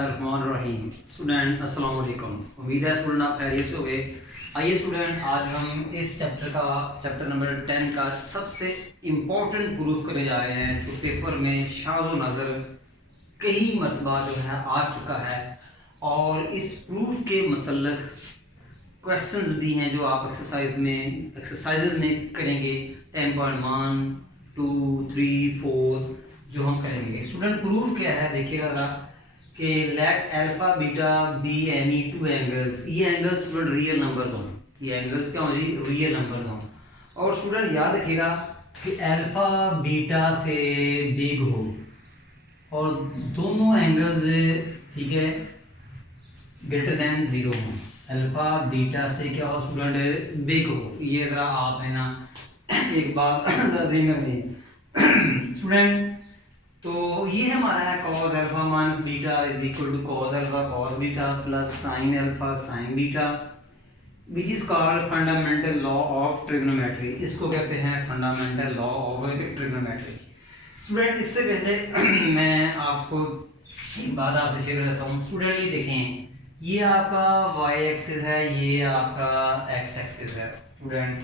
बिस्मिल्लाहिर्रहमानिर्रहीम। स्टूडेंट अस्सलाम वालेकुम। उम्मीद है स्टूडेंट आप खैरियत से होंगे। आइए स्टूडेंट, आज हम इस चैप्टर नंबर 10 का सबसे इम्पोर्टेंट प्रूफ करने जा रहे हैं, जो पेपर में शाज़ो नज़र कई मरतबा जो है आ चुका है। और इस प्रूफ के मतलब क्वेश्चंस भी हैं जो आप एक्सरसाइजेज में करेंगे। 10.1, 2, 3, 4 जो हम करेंगे। स्टूडेंट प्रूफ क्या है देखिएगा ज़रा कि let alpha beta be any two angles. ये एंगल्स स्टूडेंट रियल नंबर्स हों, ये एंगल्स क्या हों जी, रियल नंबर्स हों। और स्टूडेंट याद रखिएगा कि अल्फा बीटा से बिग हो और दोनों एंगल्स ठीक है ग्रेटर देन 0 हो। अल्फा बीटा से क्या हो स्टूडेंट, बिग हो। ये ज़रा आपने ना एक बात ज़हन में रखनी स्टूडेंट। तो ये हमारा है cos alpha minus beta is equal to cos alpha cos beta plus sin alpha sin beta, which is called fundamental law of trigonometry. इसको कहते हैं fundamental law of trigonometry. Student इससे पहले मैं आपको एक बात आपसे शेयर करता हूँ। स्टूडेंट ये देखें, ये आपका y एक्सिस है, ये आपका x एक्सिस है स्टूडेंट।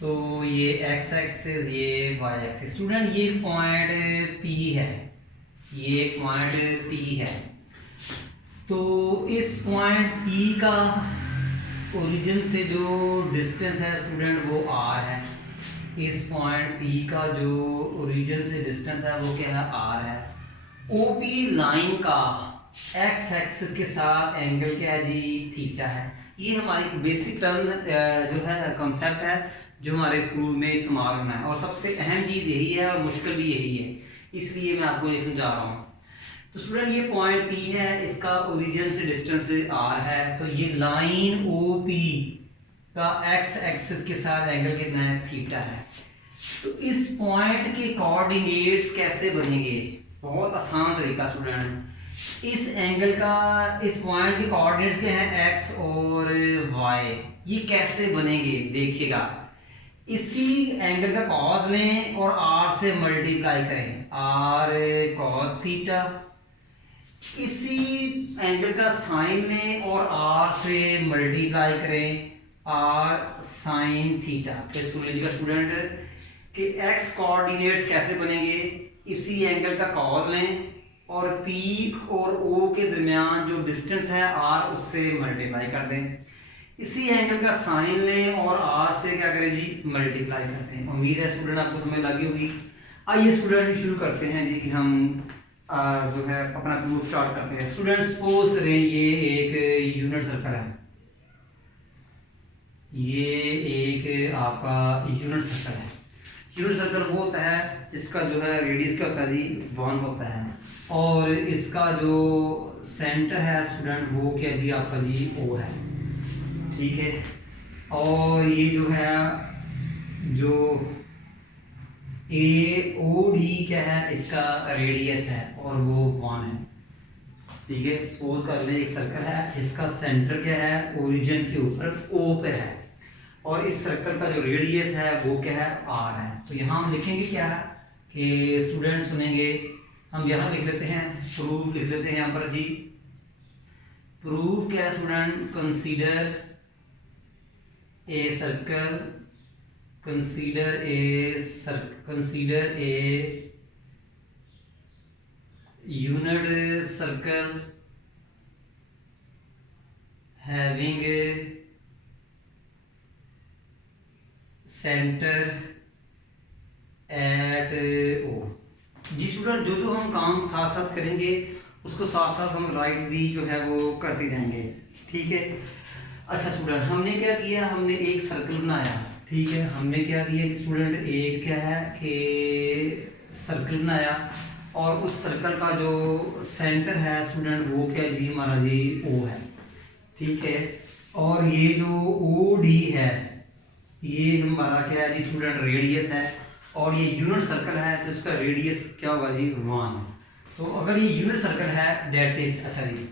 तो ये x एक्सिस, ये y एक्सिस। स्टूडेंट ये पॉइंट P है, ये पॉइंट P है। तो इस पॉइंट P का ओरिजिन से जो डिस्टेंस है स्टूडेंट वो r है। इस पॉइंट P का जो ओरिजिन से डिस्टेंस है वो क्या है, r है। OP लाइन का x एक्सिस के साथ एंगल क्या है जी, थीटा है। ये हमारी बेसिक टर्म जो है कॉन्सेप्ट है जो हमारे स्कूल में इस्तेमाल होना है, और सबसे अहम चीज़ यही है और मुश्किल भी यही है, इसलिए मैं आपको ये समझा रहा हूँ। तो स्टूडेंट ये पॉइंट P है, इसका ओरिजिन से डिस्टेंस r है। तो ये लाइन OP का x एक्सिस के साथ एंगल कितना है, थीटा है। तो इस पॉइंट के कोऑर्डिनेट्स कैसे बनेंगे, बहुत आसान तरीका स्टूडेंट। इस एंगल का, इस पॉइंट के कोऑर्डिनेट्स क्या हैं, x और y। ये कैसे बनेंगे देखिएगा। इसी एंगल का cos लें और r से मल्टीप्लाई करें, r cos थीटा। इसी एंगल का sin लें और r से मल्टीप्लाई करें, r sin थीटा। तो इसको लीजिएगा स्टूडेंट कि x कोऑर्डिनेट्स कैसे बनेंगे। इसी एंगल का cos लें और P और O के दरमियान जो डिस्टेंस है r, उससे मल्टीप्लाई कर दें। इसी एंगल का साइन लें और r से क्या करें जी, मल्टीप्लाई करते हैं। उम्मीद है स्टूडेंट आपको समझ लगी होगी। आइए स्टूडेंट शुरू करते हैं जी कि हम जो है अपना प्रूफ स्टार्ट करते हैं। स्टूडेंट सपोज करें ये एक यूनिट सर्कल है, ये एक आपका यूनिट सर्कल है। यूनिट सर्कल वो होता है जिसका जो है रेडियस क्या होता है जी, 1 होता है। और इसका जो सेंटर है स्टूडेंट वो क्या जी, आपका जी O है, ठीक है। और ये जो है जो AOD क्या है, इसका रेडियस है और वो 1 है, ठीक है। सपोज कर लें एक सर्कल है, इसका सेंटर क्या है, ओरिजिन के ऊपर O पे है, और इस सर्कल का जो रेडियस है वो क्या है, R है। तो यहाँ हम लिखेंगे क्या है कि स्टूडेंट सुनेंगे, हम यहाँ लिख लेते हैं प्रूफ, लिख लेते हैं यहाँ पर जी। प्रूफ क्या है student, consider a circle, consider a unit circle having a center at O। जी स्टूडेंट, जो जो हम काम साथ साथ करेंगे उसको साथ साथ हम राइट भी जो है वो करते जाएंगे, ठीक है। अच्छा स्टूडेंट, हमने क्या किया, हमने एक सर्कल बनाया, ठीक है। हमने क्या किया स्टूडेंट, एक क्या है कि सर्कल बनाया, और उस सर्कल का जो सेंटर है स्टूडेंट वो क्या है जी, हमारा जी O है, ठीक है। और ये जो OD है ये हमारा क्या है जी स्टूडेंट, रेडियस है। और ये यूनिट सर्कल है तो इसका रेडियस क्या होगा जी, 1। तो अगर ये यूनिट सर्कल है डेट इज, अच्छा जी।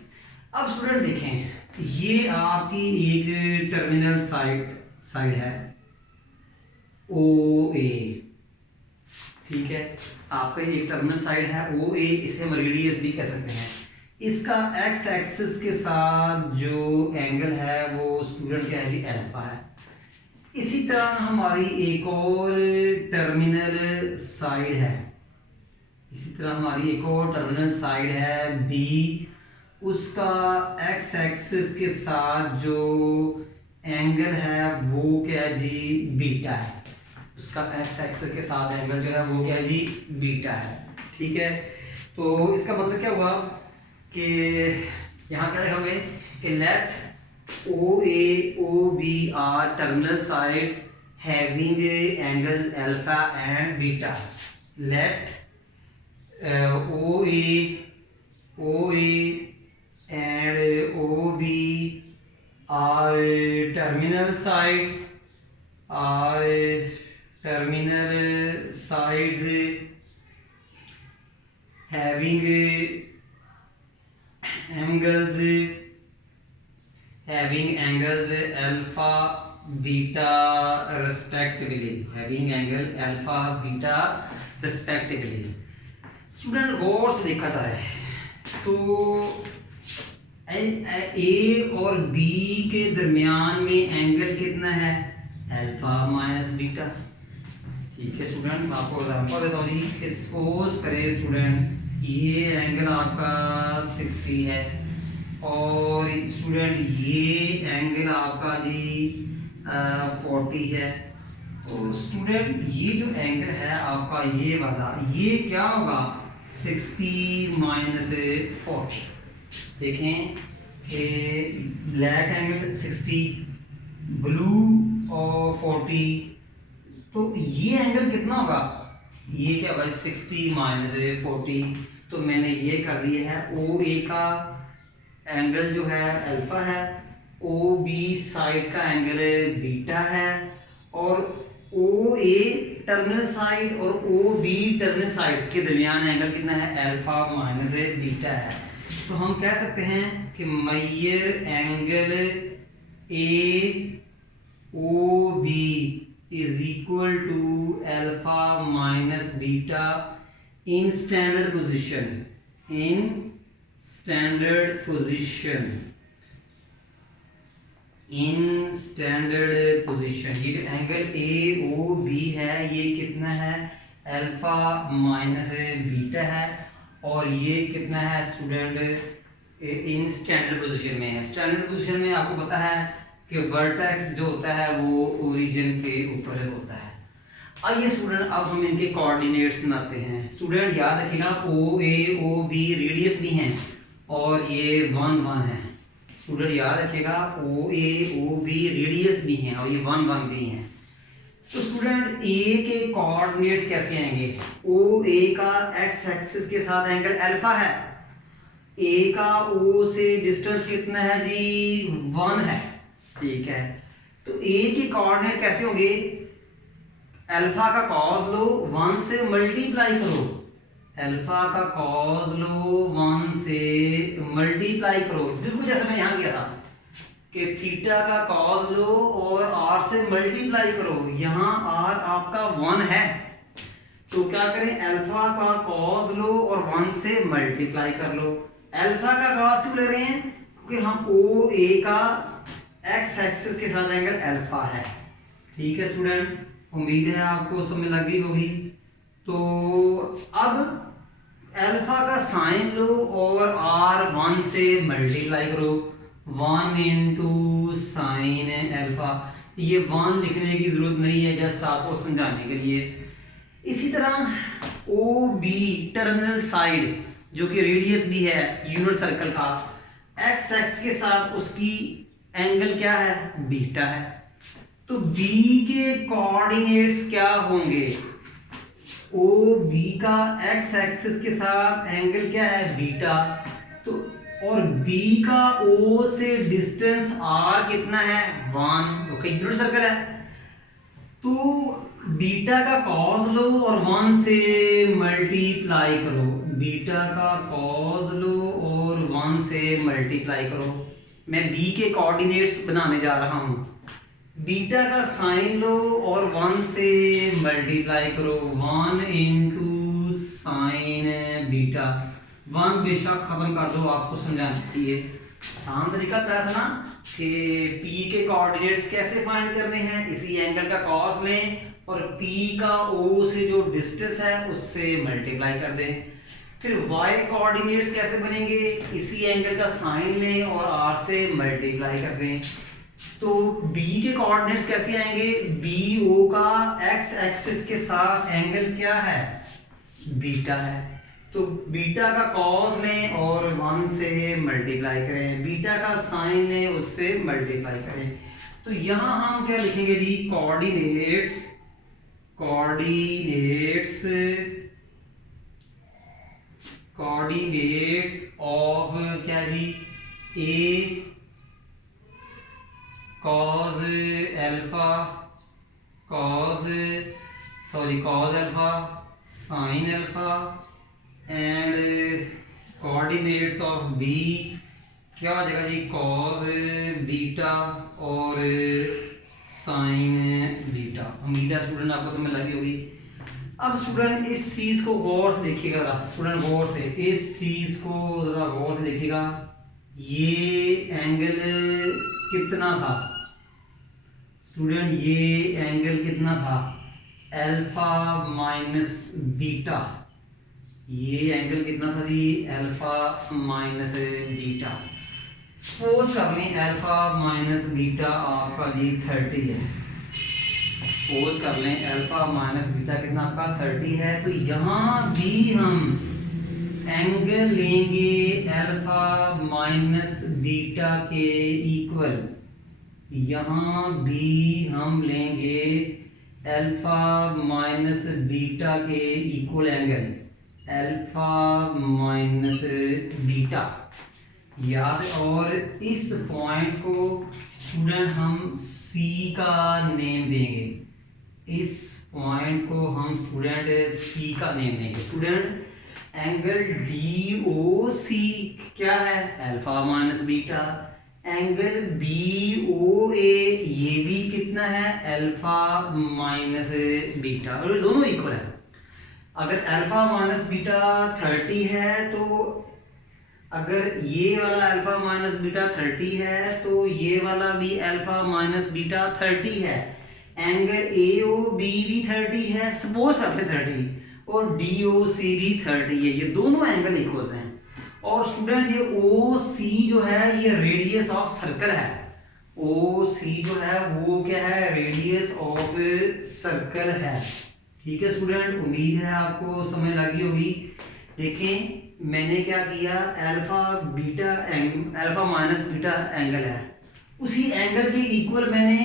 अब स्टूडेंट देखें, ये आपकी एक टर्मिनल साइड है OA, ठीक है। आपका एक टर्मिनल साइड है OA, इसे हम रेडियस भी कह सकते हैं। इसका एक्स एक्सिस के साथ जो एंगल है वो स्टूडेंट क्या है जी, अल्फा है। इसी तरह हमारी एक और टर्मिनल साइड है, इसी तरह हमारी एक और टर्मिनल साइड है बी, उसका एक्स एक्सिस के साथ जो एंगल है वो क्या है जी, बीटा है। उसका एक्स एक्सिस के साथ एंगल जो है वो क्या है जी, बीटा है। ठीक है, तो इसका मतलब क्या हुआ कि यहाँ क्या लिखोगे कि let O A O B are terminal sides having angles alpha and beta. Let O A and OB are terminal sides having angles alpha beta respectively। Student गौर से देखा जाए तो ए और बी के दरमियान में एंगल कितना है, अल्फा माइनस बीटा। ठीक है स्टूडेंट, मैं आपको एग्जांपल देता हूँ जी कि सपोज करें स्टूडेंट ये एंगल आपका 60 है और स्टूडेंट ये एंगल आपका जी 40 है। तो स्टूडेंट ये जो एंगल है आपका ये वाला, ये क्या होगा 60 माइनस 40। देखें कि ब्लैक एंगल 60, ब्लू और 40, तो ये एंगल कितना होगा, ये क्या होगा 60 माइनस 40। तो मैंने ये कर दिया है ओ ए का एंगल जो है अल्फा है, ओ बी साइड का एंगल बीटा है, और ओ ए टर्मिनल साइड और ओ बी टर्मिनल साइड के दरमियान एंगल कितना है, अल्फा माइनस बीटा है। तो हम कह सकते हैं कि major angle A O B is equal to alpha minus beta in standard position, ये जो एंगल ए ओ बी है ये कितना है, अल्फा माइनस बीटा है, और ये कितना है स्टूडेंट, इन स्टैंडर्ड पोजीशन में है। स्टैंडर्ड पोजीशन में आपको पता है कि वर्टेक्स जो होता है वो ओरिजिन के ऊपर होता है। आइए स्टूडेंट अब हम इनके कोऑर्डिनेट्स बनाते हैं। स्टूडेंट याद रखिएगा ओ ए ओ बी रेडियस भी हैं और ये 1 1 है। स्टूडेंट याद रखिएगा ओ ए ओ बी रेडियस भी हैं और ये 1 1 भी हैं। तो स्टूडेंट ए के कोऑर्डिनेट्स कैसे आएंगे, ओ ए का एक्स एक्सिस के साथ एंगल अल्फा है, ए का ओ से डिस्टेंस कितना है जी 1 है। ठीक है, तो ए के कोऑर्डिनेट कैसे होंगे, अल्फा का कॉस लो 1 से मल्टीप्लाई करो, अल्फा का कॉस लो 1 से मल्टीप्लाई करो, बिल्कुल जैसे मैं यहाँ किया था कि थीटा का कॉस लो और आर से मल्टीप्लाई करो। यहाँ आर आपका 1 है तो क्या करें, अल्फा का कॉस लो और 1 से मल्टीप्लाई कर लो। अल्फा का कॉस क्यों ले रहे हैं, क्योंकि हम ओ ए का एक्स एक्सिस के साथ एंगल अल्फा है। ठीक है स्टूडेंट, उम्मीद है आपको समझ लग गई होगी। तो अब अल्फा का साइन लो और आर 1 से मल्टीप्लाई करो, 1 इंटू साइन अल्फा। ये 1 लिखने की जरूरत नहीं है, जस्ट आपको समझाने के लिए। इसी तरह ओ बी टर्मिनल साइड जो कि रेडियस भी है यूनिट सर्कल का, एक्स एक्स के साथ उसकी एंगल क्या है, बीटा है। तो बी के कोऑर्डिनेट्स क्या होंगे, ओ बी का एक्स एक्सिस के साथ एंगल क्या है, बीटा। तो और बी का ओ से डिस्टेंस आर कितना है, 1। ओके, यूनिट सर्कल है तो बीटा का कॉस लो और 1 से मल्टीप्लाई करो, बीटा का कॉस लो और 1 से मल्टीप्लाई करो। मैं बी के कोऑर्डिनेट्स बनाने जा रहा हूं, बीटा का साइन लो और 1 से मल्टीप्लाई करो, 1 इंटू साइन बीटा। वन बेशक खत्म कर दो, आपको समझाने के लिए आसान तरीका क्या था ना कि P के कोऑर्डिनेट्स कैसे फाइंड करने हैं, इसी एंगल का कॉस लें और P का O से जो डिस्टेंस है उससे मल्टीप्लाई कर दें। फिर Y कोऑर्डिनेट्स कैसे बनेंगे, इसी एंगल का साइन लें और R से मल्टीप्लाई कर दें। तो B के कोऑर्डिनेट्स कैसे आएंगे, BO का x एक्सिस के साथ एंगल क्या है, बीटा है, तो बीटा का कॉस लें और 1 से मल्टीप्लाई करें, बीटा का साइन लें उससे मल्टीप्लाई करें। तो यहां हम क्या लिखेंगे जी, कोऑर्डिनेट्स ऑफ क्या जी, A cos alpha sin alpha and coordinates of B क्या हो जाएगा जी, cos बीटा और sin बीटा। उम्मीद है स्टूडेंट आपको समझ लगी होगी। अब स्टूडेंट इस चीज को गौर से देखिएगा, स्टूडेंट गौर से इस चीज को जरा गौर से देखिएगा, ये एंगल कितना था स्टूडेंट, ये एंगल कितना था, अल्फा माइनस बीटा, ये एंगल कितना था जी, अल्फा माइनस बीटा। सपोज कर लें अल्फा माइनस बीटा आपका जी 30 है, सपोज कर लें अल्फा माइनस बीटा कितना आपका 30 है। तो यहाँ भी हम एंगल लेंगे अल्फा माइनस बीटा के इक्वल, यहाँ भी हम लेंगे अल्फा माइनस बीटा के equal angle, alpha minus beta याद। और इस पॉइंट को स्टूडेंट हम C का नेम देंगे, इस पॉइंट को हम स्टूडेंट C का नेम देंगे। स्टूडेंट एंगल DOC क्या है, alpha minus beta, angle BOA ये भी कितना है, अल्फा माइनस बीटा, और दोनों इक्वल है। अगर अल्फा माइनस बीटा 30 है तो अगर ये वाला अल्फा माइनस बीटा 30 है तो ये वाला भी अल्फा माइनस बीटा 30 है, एंगल AOB भी 30 है, सपोज करते 30, और DOC भी 30 है, ये दोनों एंगल इक्वल हैं। और स्टूडेंट ये OC जो है ये रेडियस ऑफ सर्कल है, OC जो है वो क्या है, रेडियस ऑफ सर्कल है। ठीक है स्टूडेंट, उम्मीद है आपको समझ लगी होगी। देखें मैंने क्या किया, अल्फा माइनस बीटा एंगल है, उसी एंगल के इक्वल मैंने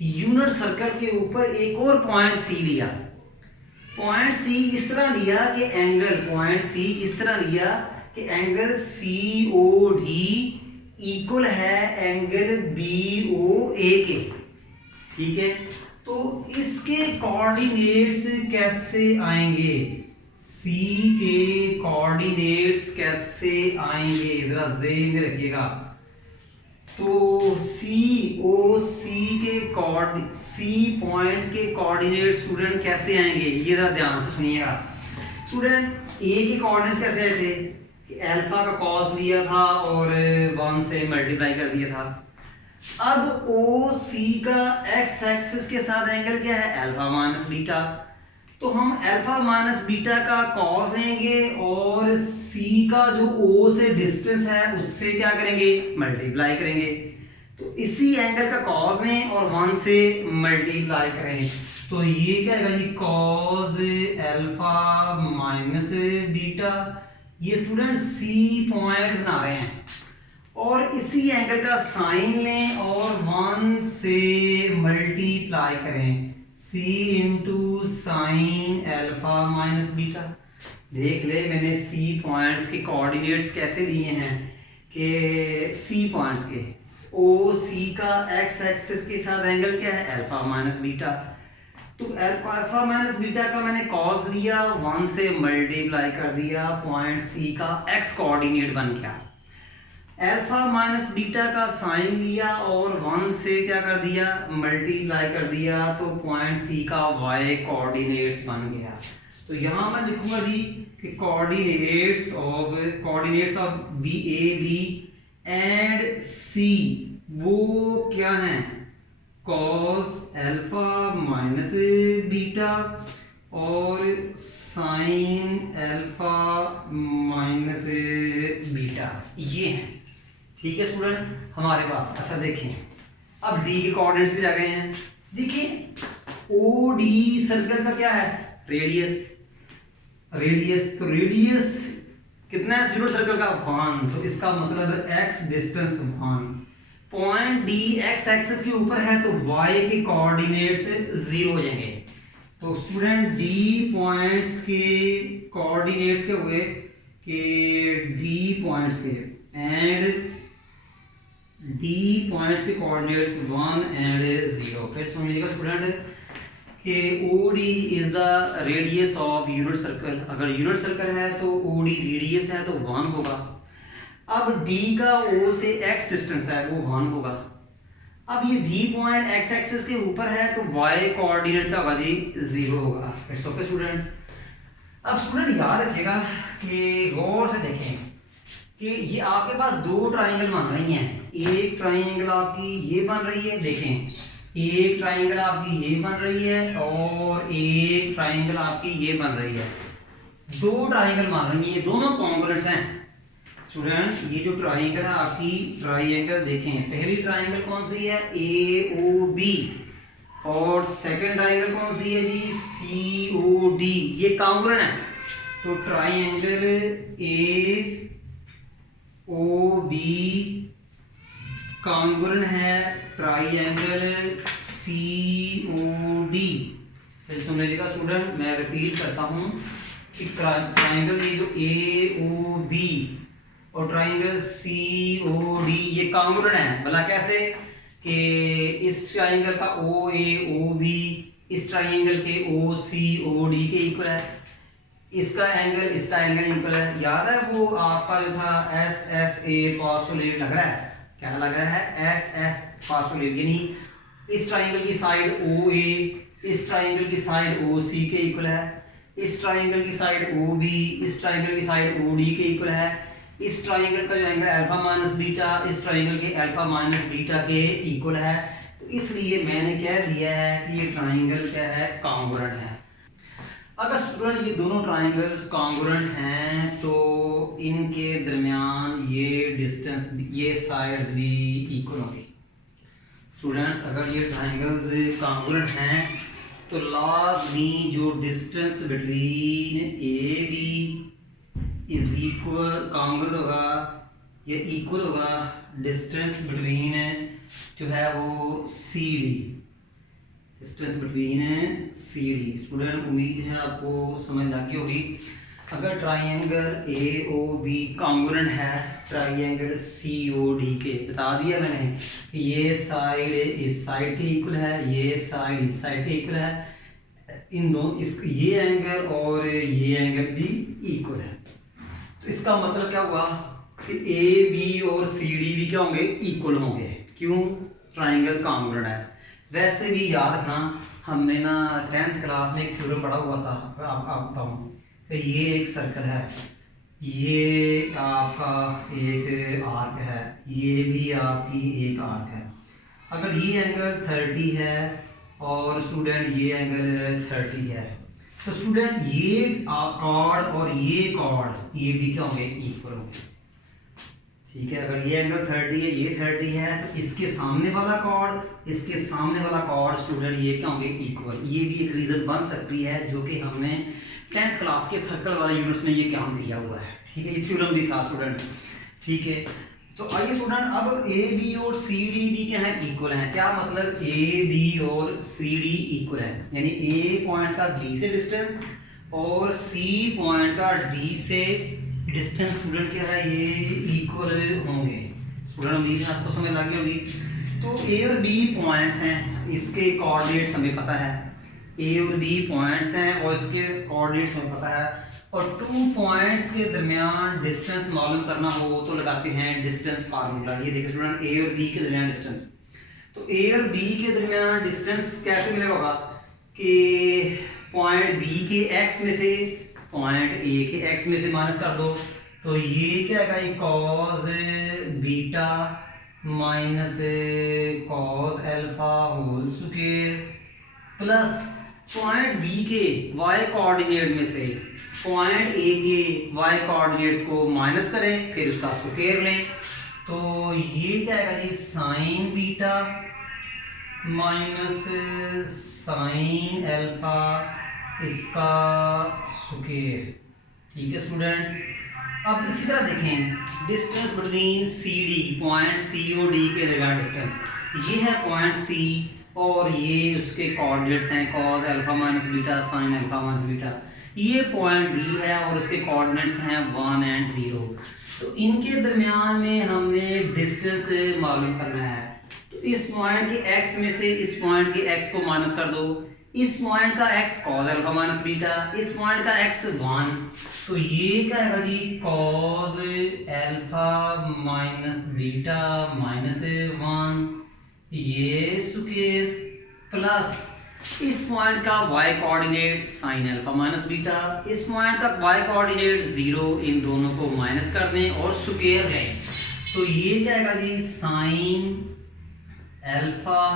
यूनिट सर्कल के ऊपर एक और पॉइंट C लिया, पॉइंट C इस तरह लिया कि एंगल पॉइंट C इस तरह लिया कि एंगल COD इक्वल है एंगल BOA के। ठीक है, तो इसके कोऑर्डिनेट्स कैसे आएंगे, C के कोऑर्डिनेट्स कैसे आएंगे, जरा ज़हन में रखिएगा। तो COC के C पॉइंट के कोऑर्डिनेट स्टूडेंट कैसे आएंगे, ये जरा ध्यान से सुनिएगा। स्टूडेंट A के कोऑर्डिनेट्स कैसे आए थे कि अल्फा का कॉस लिया था और 1 से मल्टीप्लाई कर दिया था। अब OC का x एक्सिस के साथ एंगल क्या है, अल्फा माइनस बीटा, तो हम अल्फा माइनस बीटा का कॉस लेंगे और C का जो O से डिस्टेंस है उससे क्या करेंगे, मल्टीप्लाई करेंगे। तो इसी एंगल का कॉस लें और 1 से मल्टीप्लाई करें, तो ये क्या है जी, कॉस अल्फा माइनस बीटा। ये स्टूडेंट C पॉइंट बना रहे हैं और इसी एंगल का साइन लें और 1 से मल्टीप्लाई करें, C into sine alpha minus beta. देख ले मैंने C पॉइंट्स के कोऑर्डिनेट्स कैसे लिए हैं कि C पॉइंट्स के OC का x एक्सिस के साथ एंगल क्या है, अल्फा माइनस बीटा। तो अल्फा माइनस बीटा का मैंने कॉस लिया, 1 से मल्टीप्लाई कर दिया, पॉइंट C का x कोऑर्डिनेट बन गया। अल्फा माइनस बीटा का साइन लिया और 1 से क्या कर दिया, मल्टीप्लाई कर दिया, तो पॉइंट C का y कोऑर्डिनेट्स बन गया। तो यहाँ मैं लिखूंगा जी कि coordinates of B A B and C वो क्या हैं, कॉस अल्फा माइनस बीटा और साइन अल्फा माइनस बीटा, ये हैं। ठीक है स्टूडेंट हमारे पास। अच्छा देखें अब डी के कोऑर्डिनेट्स भी आ गए हैं। देखिए ओ डी सर्कल का क्या है, रेडियस। तो रेडियस कितना है यूनिट सर्कल का, 1। तो इसका मतलब x distance 1। Point D x axis के ऊपर है तो y के कोऑर्डिनेट्स 0 हो जाएंगे। तो स्टूडेंट डी पॉइंट्स के कोऑर्डिनेट्स क्या हुए कि डी पॉइंट्स के कोऑर्डिनेट्स 1 एंड 0। फिर समझिएगा स्टूडेंट कि OD is the radius of unit circle. अगर यूनिट सर्कल है तो OD रेडियस है तो 1 होगा। अब D का O से x डिस्टेंस है वो 1 होगा। अब ये D पॉइंट x एक्सिस के ऊपर है तो y कोऑर्डिनेट क्या होगा जी, 0 होगा। It's okay student. अब स्टूडेंट याद रखिएगा कि गौर से देखें कि ये आपके पास दो ट्राइंगल बन रही हैं। एक ट्राइंगल आपकी ये बन रही है, देखें एक ट्राइंगल आपकी ये बन रही है और एक ट्राइंगल आपकी ये बन रही है। दो ट्राइंगल बन रही है, ये दोनों कॉन्ग्रुएंट्स हैं स्टूडेंट। ये जो ट्राइंगल है आपकी ट्राइंगल देखें, पहली ट्राइंगल कौन सी है, AOB, और सेकंड ट्राइंगल कौन सी है जी, COD। ये कॉन्ग्रुएंट है। तो ट्राइंगल AOB कॉन्ग्रुएंट है ट्राइंगल COD। फिर सुन लीजिएगा स्टूडेंट, मैं रिपीट करता हूं कि ट्राइंगल ये जो AOB और ट्राइंगल COD ये कॉन्ग्रुएंट है। भला कैसे कि इस ट्राइंगल का OAOB इस ट्राइंगल के OCOD के इक्वल है, इसका एंगल इक्वल है। याद है वो आपका जो था SSA पोस्टुलेट लग रहा है, क्या लग रहा है, SS पोस्टुलेट, यानी इस ट्राइंगल की साइड OA इस ट्राइंगल की साइड OC के इक्वल है, इस ट्राइंगल की साइड OB इस ट्राइंगल की साइड OD के इक्वल है, इस ट्राइंगल का जो एंगल अल्फा माइनस बीटा इस ट्राइंगल के अल्फा माइनस बीटा के इक्वल है। तो इसलिए मैंने कह दिया है कि ये ट्राइंगल क्या है, कॉन्ग्रुएंट है। अगर स्टूडेंट ये दोनों ट्राइंगल्स कॉन्ग्रुएंट हैं तो इनके दरमियान ये डिस्टेंस ये साइड्स भी इक्वल होंगी। स्टूडेंट्स अगर ये ट्राइंगल्स कॉन्ग्रुएंट हैं तो लाजमी जो distance between AB is equal congruent होगा, ये इक्वल होगा डिस्टेंस बिटवीन जो है वो CD, distance between CD। Student उम्मीद है आपको समझ लगी होगी। अगर ट्राइंगल AOB कॉन्ग्रुएंट है ट्राइंगल COD के, बता दिया मैंने कि ये साइड इस साइड के इक्वल है, ये साइड इस साइड के इक्वल है, इन दोनों इस ये एंगल और ये एंगल भी इक्वल है। तो इसका मतलब क्या हुआ कि AB और CD भी क्या होंगे, इक्वल होंगे। क्यों, ट्राइंगल कॉन्ग्रुएंट है। वैसे भी याद रखना, हमने ना 10th क्लास में एक थ्योरम पढ़ा हुआ था, आपको बताऊँ कि ये एक सर्कल है, ये आपका एक आर्क है, ये भी आपकी एक आर्क है। अगर ये एंगल 30 है और स्टूडेंट ये एंगल 30 है तो स्टूडेंट ये कॉर्ड और ये कॉर्ड ये भी क्या होंगे, इक्वल होंगे। ठीक है, अगर ये एंगल 30 है ये 30 है तो इसके सामने वाला कॉर्ड इसके सामने वाला कॉर्ड स्टूडेंट ये क्या होंगे, इक्वल। ये भी एक रीजन बन सकती है जो कि हमने 10th क्लास के सर्कल वाले यूनिट्स में ये काम किया हुआ है। ठीक है, ये थ्योरम भी था स्टूडेंट्स। ठीक है, तो आइए स्टूडेंट अब AB और CD भी क्या है, इक्वल हैं। क्या मतलब, AB और CD इक्वल है, यानी A पॉइंट का B से डिस्टेंस और C पॉइंट का D से डिस्टेंस स्टूडेंट क्या है, ये इक्वल होंगे। स्टूडेंट उम्मीद है आपको समझ लगी होगी। तो A और B पॉइंट्स हैं, इसके कोऑर्डिनेट्स हमें पता है, A और B पॉइंट्स हैं और इसके कोऑर्डिनेट्स हमें पता है। और 2 पॉइंट्स के दरमियान डिस्टेंस मालूम करना हो तो लगाते हैं डिस्टेंस फार्मूला। ये देखिए स्टूडेंट, A और B के दरमियान डिस्टेंस, तो A और B के दरमियान डिस्टेंस कैसे मिलेगा होगा कि पॉइंट बी के एक्स में से पॉइंट ए के एक्स में से माइनस कर दो, तो ये क्या आएगा, ये cos beta minus cos alpha whole square plus point B के वाई कोऑर्डिनेट में से पॉइंट ए के वाई कोऑर्डिनेट्स को माइनस करें, फिर उसका स्क्वायर लें, तो ये क्या आएगा जी, sine beta minus sine alpha इसका स्क्वायर। ठीक है स्टूडेंट। अब इसी तरह देखें distance between C D, point C और डी के दरमियान डिस्टेंस, ये है पॉइंट सी और ये उसके कोऑर्डिनेट्स हैं cos alpha minus beta sine alpha minus beta. ये पॉइंट डी है और उसके कोऑर्डिनेट्स हैं 1 और 0। तो इनके दरमियान में हमने डिस्टेंस मालूम करना है। तो इस पॉइंट के एक्स में से इस पॉइंट के एक्स को माइनस कर दो, इस पॉइंट का x cos alpha minus beta, इस पॉइंट का x 1, तो ये क्या आएगा जी, cos alpha minus beta minus 1 ये स्क्वायर प्लस इस पॉइंट का y coordinate sin alpha minus beta, इस पॉइंट का y कोऑर्डिनेट 0, इन दोनों को माइनस कर दें और स्क्वायर है, तो ये क्या आएगा जी, sin alpha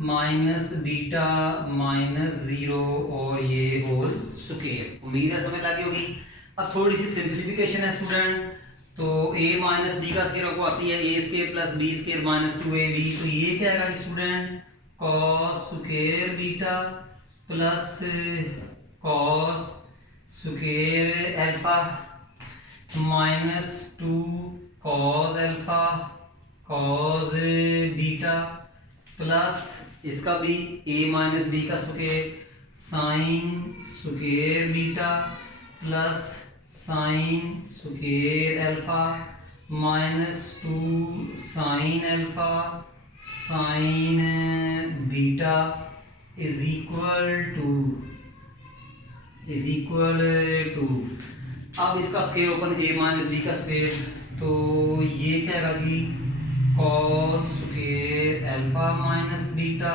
minus beta minus 0 और ये होल स्क्वायर। उम्मीद है समझ लगी होगी। अब थोड़ी सी सिंप्लीफिकेशन है स्टूडेंट, तो a माइनस डी का स्क्वायर आपको आती है a square plus b square minus 2ab, तो ये क्या आएगा student, cos square beta plus cos square alpha minus 2 cos alpha cos beta plus इसका भी a माइनस बी का square sine square beta plus sine square alpha minus 2 sine alpha sine beta is equal to अब इसका square open a minus B का square, तो ये क्या आएगा जी, cos square alpha minus beta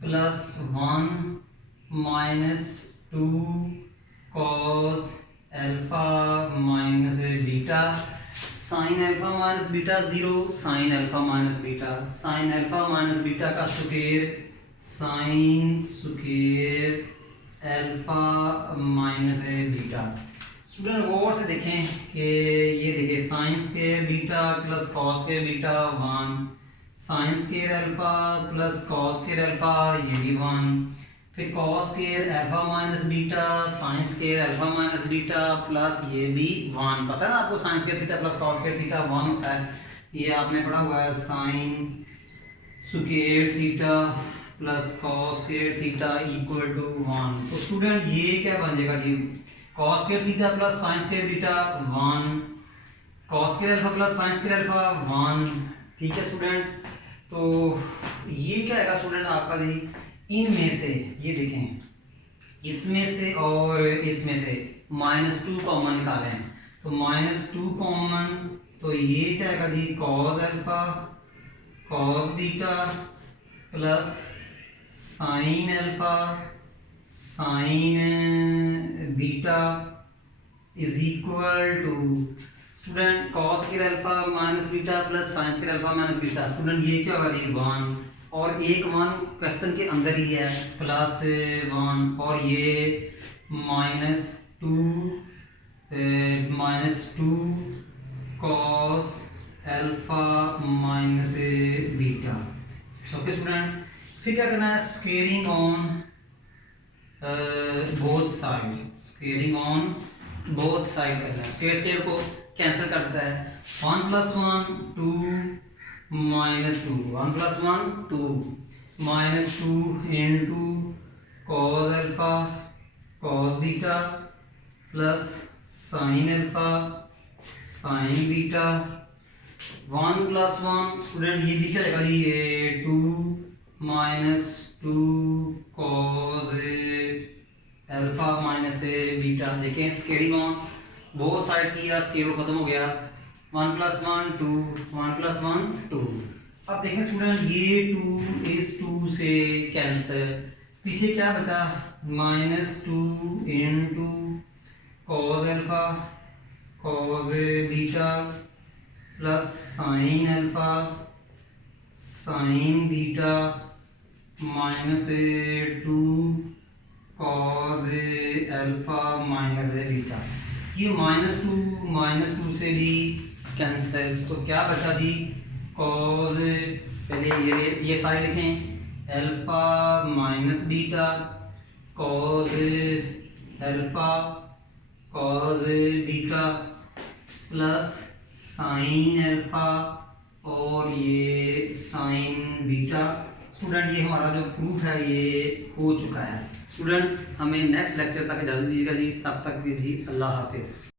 plus 1 minus 2 cos alpha minus beta sine alpha minus beta 0 sine alpha minus beta, sine alpha minus beta का square sine square alpha minus beta. Student गौर से देखें कि ये देखिए sine square beta plus cos square beta 1, sine square alpha plus cos square alpha ये भी 1, फिर cos square alpha minus beta sine square alpha minus beta plus ये भी 1। पता है ना आपको sine square theta plus cos square theta 1 होता है, ये आपने पढ़ा हुआ है, sine square theta plus cos square theta equal to 1। तो स्टूडेंट ये क्या बन जाएगा जी, cos square theta plus sin square beta 1, cos square alpha plus sin square alpha 1। ठीक है स्टूडेंट। तो ये क्या आएगा स्टूडेंट आपका जी, इनमें से ये देखें, इसमें से और इसमें से -2 कॉमन निकालें, तो -2 कॉमन, तो ये क्या आएगा जी, cos alpha cos beta plus sin alpha sine beta is equal to student cos square alpha minus beta plus sine square alpha minus beta. Student ये क्या होगा जी, 1 और एक 1 क्वेश्चन के अंदर ही है प्लस 1 और ये -2 cos alpha minus beta. Okay student, फिर क्या करना है, squaring on both side, squaring on both side करना है। स्क्वेयर स्क्वेयर को कैंसिल करता है, 1 + 1 2 -2 1 + 1 2 -2 into cos alpha cos beta plus sin alpha sin beta 1 + 1 student ये भी क्या आएगा जी, 2 -2 cos अल्फा माइनस बीटा। देखें स्केलिंग ऑन बोथ साइड किया, स्केल खत्म हो गया, 1 + 1 2 1 + 1 2। अब देखें स्टूडेंट ये 2 इस 2 से कैंसिल, पीछे क्या बचा, -2 into cos alpha cos beta plus sign alpha sine beta -2 cause alpha minus beta. ये -2 से भी कैंसिल, तो क्या बचा जी, कॉज, पहले ये साइड लिखें, alpha minus beta cause alpha cos beta plus sine alpha और ये साइन बीटा। स्टूडेंट ये हमारा जो प्रूफ है ये हो चुका है। स्टूडेंट हमें नेक्स्ट लेक्चर तक इजाज़त दीजिएगा जी, तब तक भी जी अल्लाह हाफिज़।